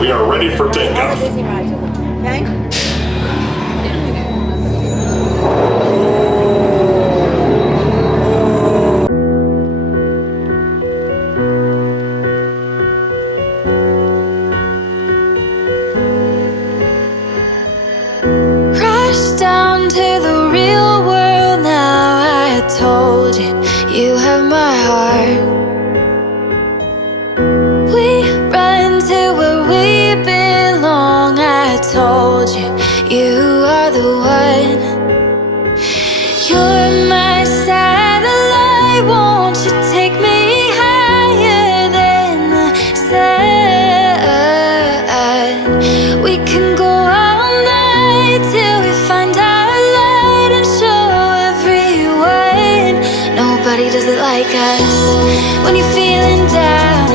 We are ready for takeoff. Okay? Crash down to the real world now. I told you, you have my heart. We run to where we belong. I told you, you are the one. You're my satellite. Won't you take me higher than the sun? We can go all night till we find our light and show everyone. Nobody does it like us. When you're feeling down,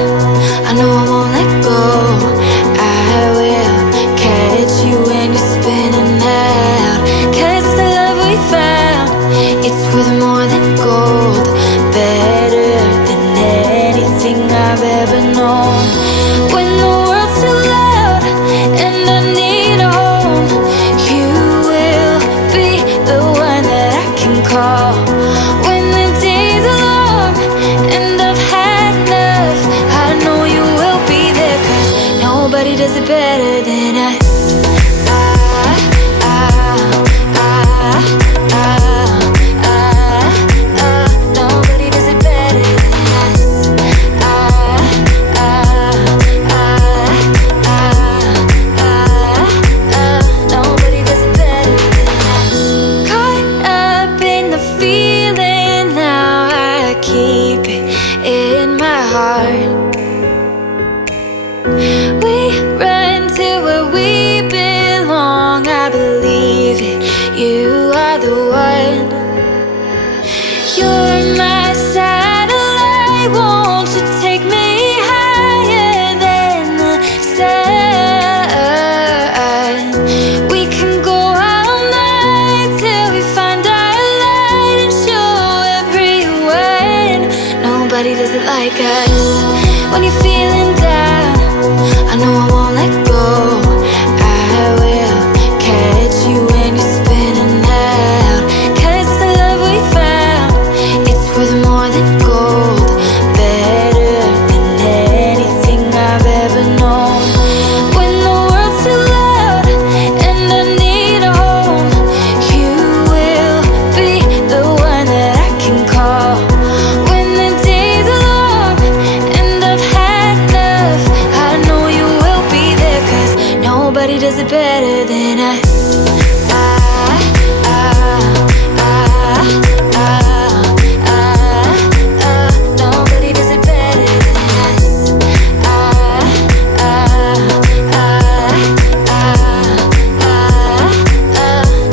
I know I won't let go. I will catch you when you're spinning out. 'Cause it's the love we found. It's worth more than gold, better than anything I've ever known. When the world's too loud and I need a home, you will be the one that I can call. When the days are long and I've had enough, I know you will be there. 'Cause nobody does it better than us. Nobody does it better than us. Nobody does it better than us. Caught up in the feeling now, I keep it in my heart. We run to where we belong. I believe it, you are the one. You're my satellite. Won't you take me higher than the sun? We can go all night till we find our light and show everyone. Nobody does it like us. When you're feeling down, I know I won't let go. I will catch you when you're spinning out. 'Cause it's the love we found. It's worth more than gold, better than anything I've ever known. When the world's too loud and I need a home, you will be the one that I can call. When the days are long and I've had enough, I know you will be there. 'Cause nobody does it better than us. Nobody does it better than us.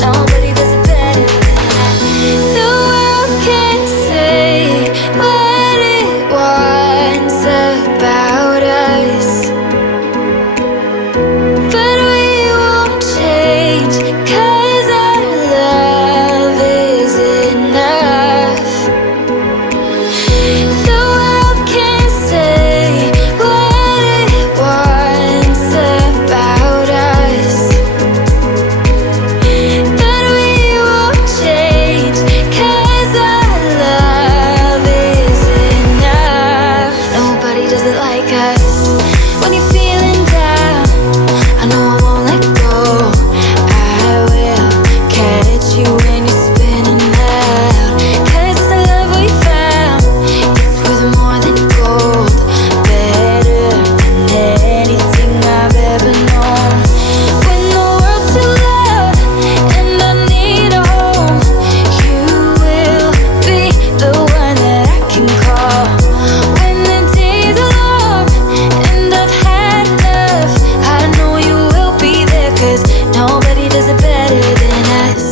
Nobody does it better than us. The world can say what it wants about us, but we won't change. 'Cause our love is enough. The world can say what it wants about us, but we won't change. 'Cause our love is enough. Nobody does it like us. When you're feeling down, I know I won't let go. I will catch you when you're spinning out. 'Cause it's the love we found. It's worth more than gold, better than anything I've ever known. When the world's too loud and I need a home, you will be the one that I can call. When the days are long and I've had enough, I know you will be there. 'Cause nobody does it better than us.